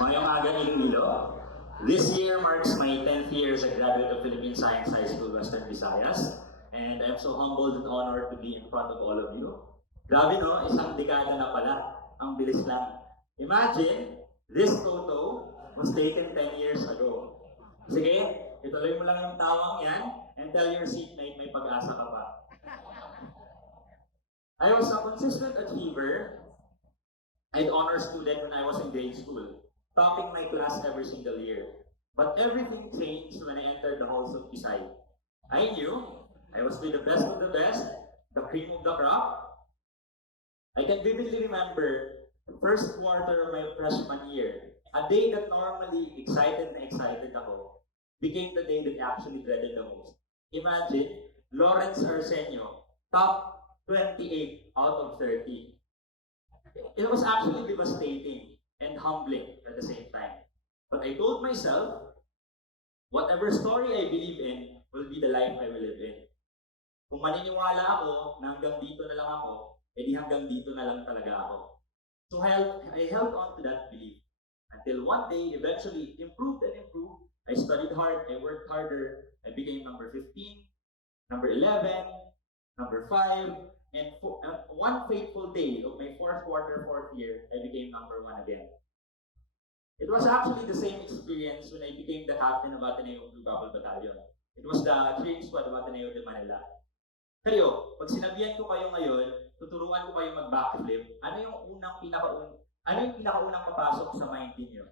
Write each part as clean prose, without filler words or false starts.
Mayong aga Iloilo. This year marks my 10th year as a graduate of Philippine Science High School, Western Visayas. And I'm so humbled and honored to be in front of all of you. Grabe no, isang dekada na pala. Ang bilis lang. Imagine, this photo was taken 10 years ago. Sige, ituloy mo lang yung tawang yan and tell your seatmate may pag-asa ka pa. I was a consistent achiever and honor student when I was in grade school, topping my class every single year. But everything changed when I entered the halls of Pisay. I knew I was with the best of the best, the cream of the crop. I can vividly remember the first quarter of my freshman year, a day that normally excited ako, became the day that I actually dreaded the most. Imagine, Lawrence Arsenio, top 28 out of 30. It was actually devastating and humbling at the same time. But I told myself, whatever story I believe in will be the life I will live in. Kung maniniwala ako na hanggang dito na lang ako, edi hanggang dito na lang talaga ako. So I held on to that belief until one day, eventually, improved and improved. I studied hard, I worked harder, I became number 15, number 11, number 5, and one fateful day of my fourth year, I became number 1 again. It was actually the same experience when I became the captain of Ateneo Blue Bubble Battalion. It was the cheering squad of Ateneo de Manila. Kayo, pag sinabihan ko kayo ngayon, tuturuan ko kayo mag-backflip, ano yung pinakaunang papasok sa mind niyo?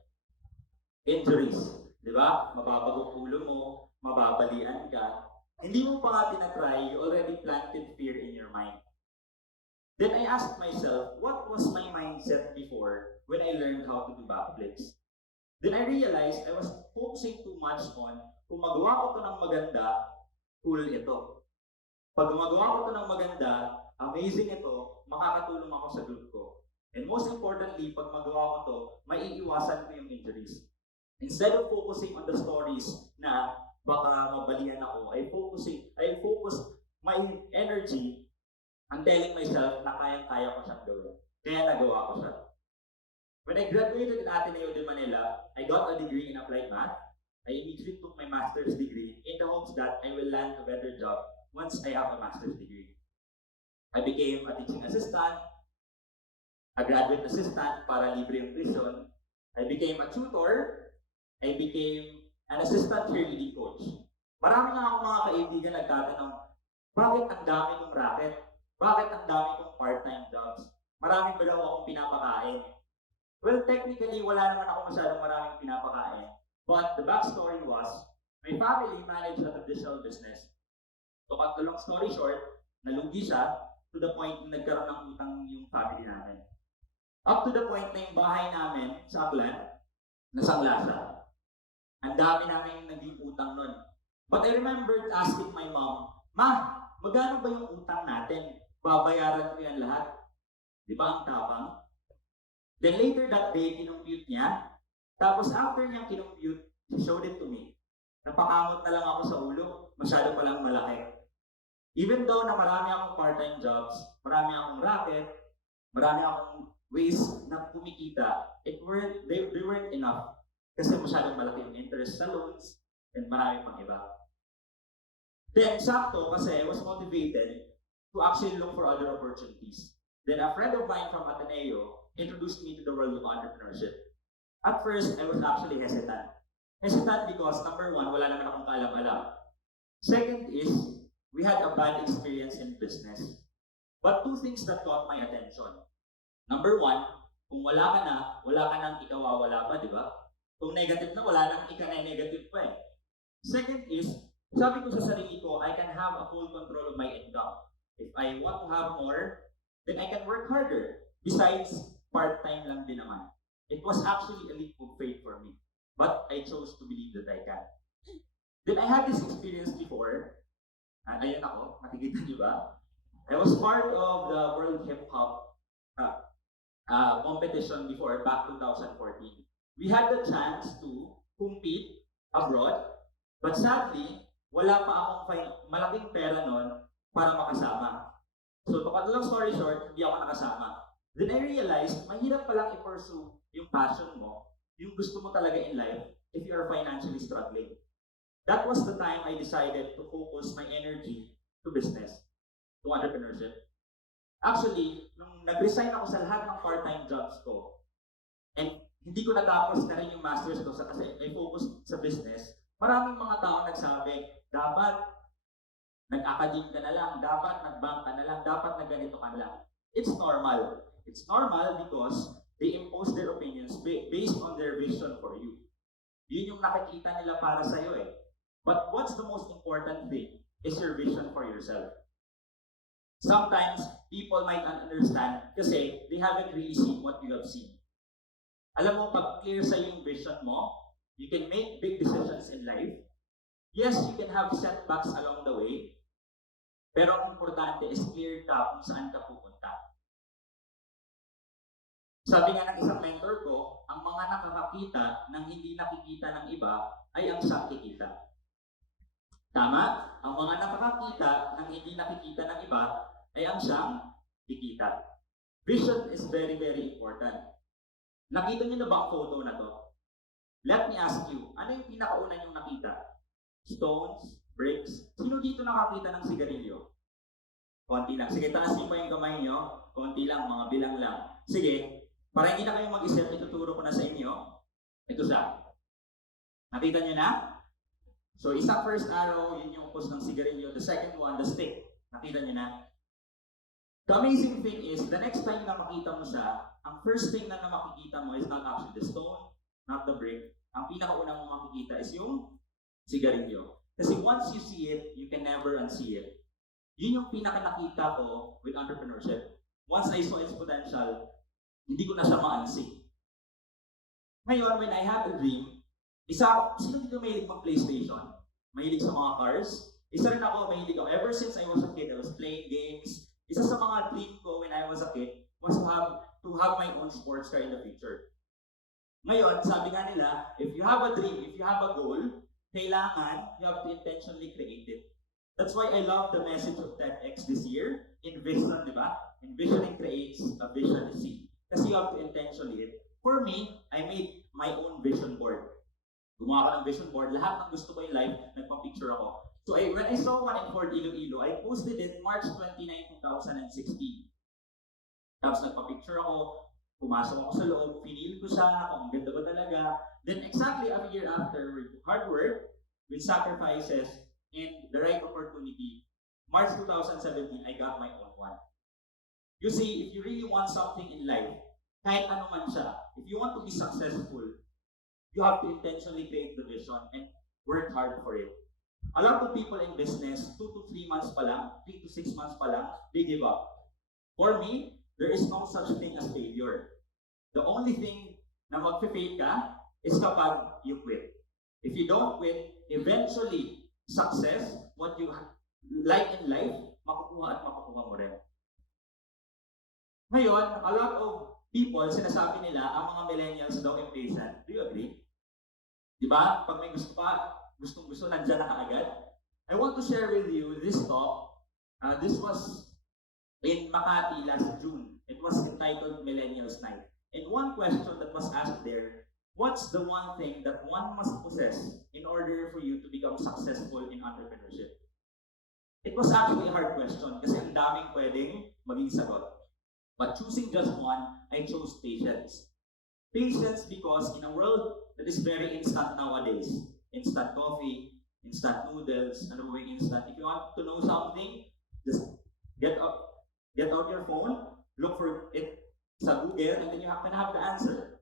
Injuries. Di ba? Mababagong ulo mo, mababalian ka. Hindi mo pa nga tinatry, you already planted fear in your mind. Then I asked myself, what was my mindset before when I learned how to do backflips? Then I realized I was focusing too much on, kung magawa ko to ng maganda, cool ito. Pag magawa ko to ng maganda, amazing ito, makakatulong ako sa group ko. And most importantly, pag magawa ko to, maiiwasan ko yung injuries. Instead of focusing on the stories na baka mabalian ako, I focus my energy on telling myself na kayang-kaya ko siyang gawin. Kaya nagawa ko siya. When I graduated in Ateneo de Manila, I got a degree in applied math. I immediately took my master's degree in the hopes that I will land a better job once I have a master's degree. I became a teaching assistant, a graduate assistant para libre yung tuition. I became a tutor. I became an assistant cheerleading coach. Marami nga akong mga kaibigan nagtatanong, bakit ang dami kong racket? Bakit ang dami kong part-time jobs? Marami ba daw akong pinapakain? Well, technically, wala naman ako masyadong maraming pinapakain. But the backstory was, my family managed a traditional business. To cut the long story short, nalugi siya to the point na nagkaroon ng utang yung family namin. Up to the point na yung bahay namin sa Aklan, nasangla siya. Ang dami namin naging utang nun. But I remembered asking my mom, Ma, magkano ba yung utang natin? Babayaran ko yan lahat. Di ba ang tapang? Then later that day, kinumpute niya. Tapos after niyang kinumpute, she showed it to me. Napakamot na lang ako sa ulo. Masyado palang malaki. Even though na marami akong part-time jobs, marami akong racket, marami akong ways na kumikita, they weren't enough. Kasi masyadong malaki yung interest sa loans, and marami pang iba. Then, sakto, kasi I was motivated to actually look for other opportunities. Then, a friend of mine from Ateneo introduced me to the world of entrepreneurship. At first, I was actually hesitant. Hesitant because, number 1, wala naman akong kaalam-alam. Second is, we had a bad experience in business. But 2 things that caught my attention. Number 1, kung wala ka nang ikawawala pa, di ba? Kung negative na, wala nang ika-negative pa eh. Second is, sabi ko sa sarili ko, I can have a full control of my income. If I want to have more, then I can work harder. Besides, part-time lang din naman. It was actually a leap of faith for me. But I chose to believe that I can. Then I had this experience before. Ayan ako, nakikita niyo ba? I was part of the World Hip Hop competition before, back 2014. We had the chance to compete abroad, but sadly, wala pa akong malaking pera nun para makasama. So, to cut the long story short, hindi ako nakasama. Then I realized, mahirap palang i-pursue yung passion mo yung gusto mo talaga in life if you are financially struggling. That was the time I decided to focus my energy to business, to entrepreneurship. Actually, nung nag-resign ako sa lahat ng part-time jobs ko, and hindi ko natapos na rin yung master's ko kasi I focus sa business, maraming mga tao nagsabi, dapat nag-academe ka na lang, dapat nag-bank ka na lang, dapat nag-ganito ka na lang. It's normal. It's normal because they impose their opinions based on their vision for you. Yun yung nakikita nila para sa'yo eh. But what's the most important thing is your vision for yourself. Sometimes, people might not understand kasi they haven't really seen what you have seen. Alam mo, pag clear sa'yo yung vision mo, you can make big decisions in life. Yes, you can have setbacks along the way, pero ang importante is clear ka kung saan ka pupunta. Sabi nga ng isang mentor ko, ang mga nakakakita ng hindi nakikita ng iba ay ang siyang kikita. Tama? Ang mga nakakakita ng hindi nakikita ng iba ay ang siyang kikita. Vision is very, very important. Nakita niyo na ba ang photo na to? Let me ask you, ano yung pinakauna niyong nakita? Stones? Bricks? Sino dito nakakita ng sigarilyo? Konti lang. Sige, taasin mo yung kamay niyo. Konti lang, mga bilang lang. Sige, para hindi na kayo mag-isip, ituturo ko na sa inyo. Ito siya. Nakita niyo na? So, isang first arrow, yun yung post ng sigarilyo. The second one, the stick. Nakita niyo na? The amazing thing is, the next time na makita mo siya, ang first thing na makikita mo is not actually the stone, not the brick. Ang pinakaunang mo makikita is yung sigarilyo. Kasi once you see it, you can never unsee it. Yun yung pinaka-nakita ko with entrepreneurship. Once I saw its potential, hindi ko na siya ma-unsee. Ngayon, when I had a dream, sino dito mahilig mag-PlayStation? Mahilig sa mga cars? Isa rin ako, mahilig ako. Ever since I was a kid, I was playing games. Isa sa mga dream ko when I was a kid was to have my own sports car in the future. Ngayon, sabi nga nila, if you have a dream, if you have a goal, kailangan you have to intentionally create it. That's why I love the message of TEDx this year. Envision, di ba? Envisioning creates a vision is see. Kasi you have to intentionally it. For me, I made my own vision board. Gumawa ko ng vision board. Lahat ng gusto ko in life, nagpa-picture ako. So when I saw one in Fort Iloilo, I posted it March 29, 2016. Tapos nagpa-picture ako, pumasok ako sa loob, finil ko siya, kung ganda ko talaga. Then exactly a year after, with hard work, with sacrifices, and the right opportunity, March 2017, I got my own one. You see, if you really want something in life, kahit ano man siya, if you want to be successful, you have to intentionally create the vision and work hard for it. A lot of people in business, 2 to 3 months pa lang, 3 to 6 months pa lang, they give up. For me, there is no such thing as failure. The only thing na mag-fail ka is kapag you quit. If you don't quit, eventually, success, what you like in life, makukuha at makukuha mo rin. Ngayon, a lot of people, sinasabi nila, ang mga millennials daw impatient. Do you agree? Diba? Pag may gusto pa, gustong-gusto, nandyan na kaagad. I want to share with you this talk. This was in Makati last June. It was entitled Millennials Night. And one question that was asked there, what's the one thing that one must possess in order for you to become successful in entrepreneurship? It was actually a hard question kasi ang daming pwedeng maging sagot. But choosing just one, I chose patience. Patience because in a world that is very instant nowadays, instant coffee, instant noodles, ano ba yung instant? If you want to know something, just get out your phone, look for it sa Google, and then you can have the answer.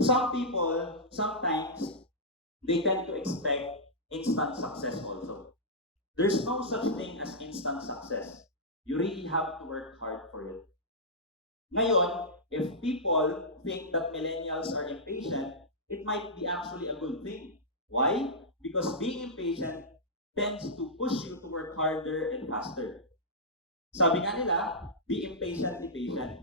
Some people, sometimes, they tend to expect instant success also. There's no such thing as instant success. You really have to work hard for it. Ngayon, if people think that millennials are impatient, it might be actually a good thing. Why? Because being impatient tends to push you to work harder and faster. Sabi nga nila, be impatiently patient.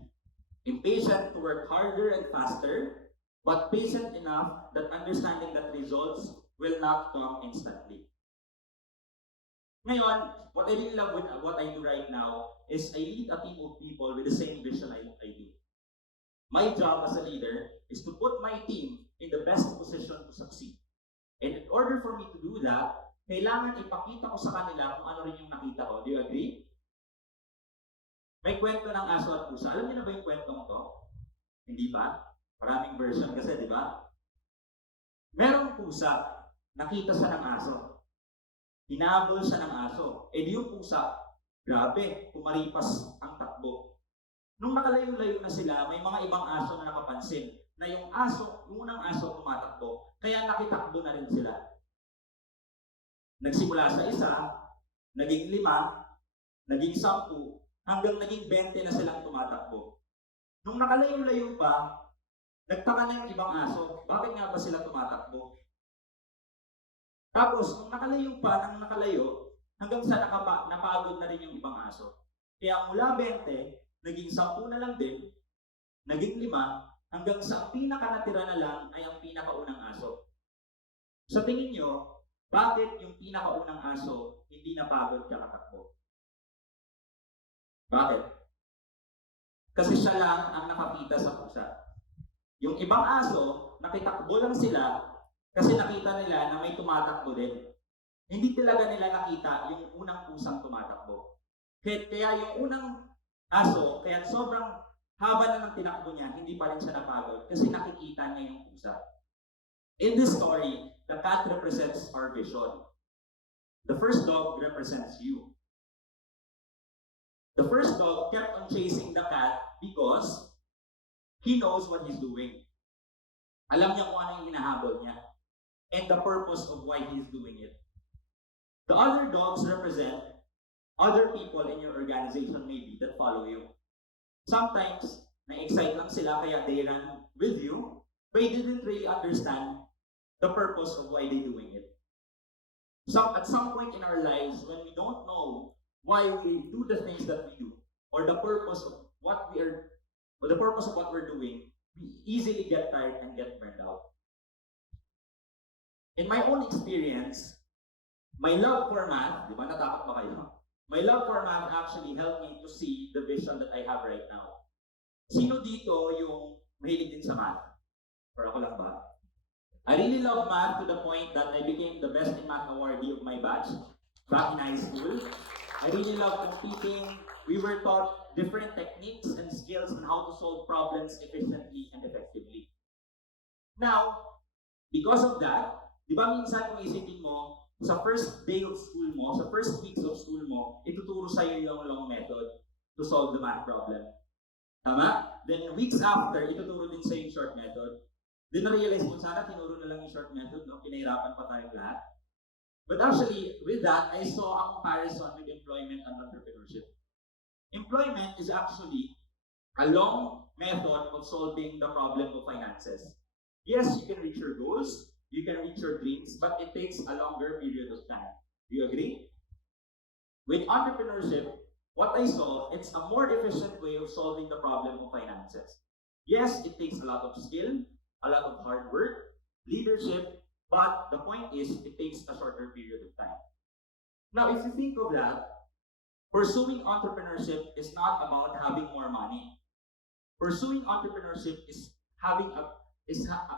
Impatient to work harder and faster, but patient enough that understanding that results will not come instantly. Ngayon, what I really love with what I do right now is I lead a team of people with the same vision I do. My job as a leader is to put my team in the best position to succeed. And in order for me to do that, kailangan ipakita ko sa kanila kung ano rin yung nakita ko. Do you agree? May kwento ng aso at pusa. Alam niyo na ba yung kwentong to? Hindi ba? Maraming version kasi, di ba? Merong pusa, nakita siya ng aso. Hinabol siya ng aso. Eh di yung pusa, grabe, kumaripas ang takbo. Nung nakalayo-layo na sila, may mga ibang aso na nakapansin na yung unang aso tumatakbo. Kaya nakitakbo na rin sila. Nagsimula sa isa, naging 5, naging 10, hanggang naging 20 na silang tumatakbo. Nung nakalayo-layo pa, nagtaka na yung ibang aso. Bakit nga ba sila tumatakbo? Tapos, nung nakalayo, hanggang sa napagod na rin yung ibang aso. Kaya mula 20, naging 10 na lang din, naging 5, hanggang sa pinaka-natira na lang ay ang pinakaunang aso. Sa tingin nyo, bakit yung pinakaunang aso hindi napagod kakatakbo? Bakit? Kasi siya lang ang nakakita sa pusa. Yung ibang aso, nakitakbo lang sila kasi nakita nila na may tumatakbo din. Hindi talaga nila nakita yung unang pusang tumatakbo. Kaya yung unang aso, kaya sobrang haba na ng tinakbo niya, hindi pa rin siya napagod kasi nakikita niya yung pusa. In this story, the cat represents our vision. The first dog represents you. The first dog kept on chasing the cat because he knows what he's doing. Alam niya kung ano yung hinahabol niya and the purpose of why he's doing it. The other dogs represent other people in your organization maybe that follow you. Sometimes, na-excite lang sila kaya they run with you, but they didn't really understand the purpose of why they're doing it. So at some point in our lives, when we don't know why we do the things that we do, or the purpose of what we're doing, we easily get tired and get burned out. In my own experience, my love for math, di ba natakot ba kayo? My love for math actually helped me to see the vision that I have right now. Sino dito yung mahilig din sa math? Or ako lang ba? I really love math to the point that I became the best in math awardee of my batch back in high school. I really love competing. We were taught different techniques and skills on how to solve problems efficiently and effectively. Now, because of that, di ba minsan kung isipin mo, sa first day of school mo, sa first weeks of school mo, ituturo sa'yo yung long method to solve the math problem. Tama? Then weeks after, ituturo din sa'yo yung short method. Then na-realize mo, sana tinuro na lang yung short method, no? Pinahirapan pa tayong lahat. But actually, with that, I saw a comparison with employment and entrepreneurship. Employment is actually a long method of solving the problem of finances. Yes, you can reach your goals, you can reach your dreams, but it takes a longer period of time. Do you agree? With entrepreneurship, what I saw, it's a more efficient way of solving the problem of finances. Yes, it takes a lot of skill, a lot of hard work, leadership, but the point is, it takes a shorter period of time. Now, if you think of that, pursuing entrepreneurship is not about having more money. Pursuing entrepreneurship is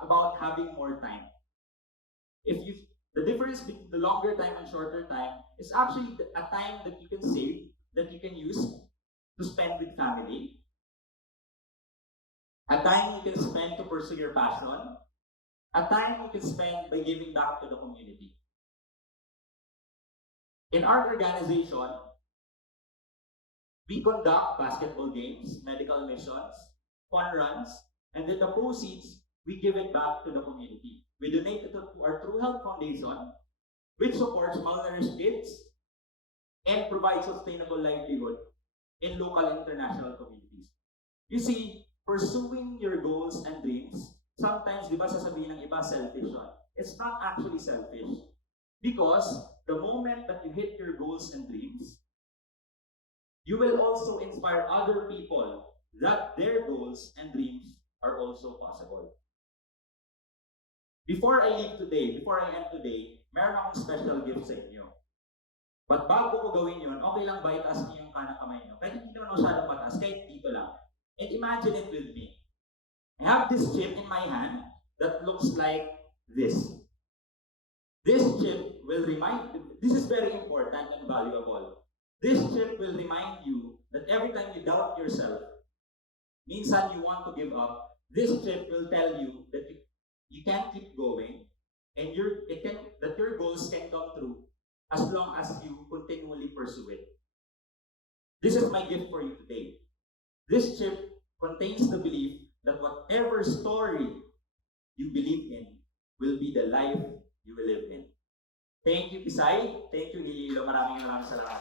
about having more time. The difference between the longer time and shorter time is actually a time that you can save, that you can use to spend with family, a time you can spend to pursue your passion, a time you can spend by giving back to the community. In our organization, we conduct basketball games, medical missions, fun runs, and then the proceeds, we give it back to the community. We donate it to our True Health Foundation, which supports malnourished kids and provides sustainable livelihood in local and international communities. You see, pursuing your goals and dreams, sometimes, di ba sasabihin ng iba, selfish yun. It's not actually selfish. Because the moment that you hit your goals and dreams, you will also inspire other people that their goals and dreams are also possible. Before I end today, meron akong special gift sa inyo. But bago ko gawin yun, okay lang ba itaas niyo yung kanang kamay niyo? Kahit hindi naman masyadong mataas, kahit dito lang. And imagine it with me. I have this chip in my hand, that looks like this. This chip will this is very important and valuable. This chip will remind you that every time you doubt yourself, minsan you want to give up, this chip will tell you that you can keep going and that your goals can come true as long as you continually pursue it. This is my gift for you today. This chip contains the belief that whatever story you believe in will be the life you will live in. Thank you, Pisay. Thank you, Iloilo. Maraming salamat.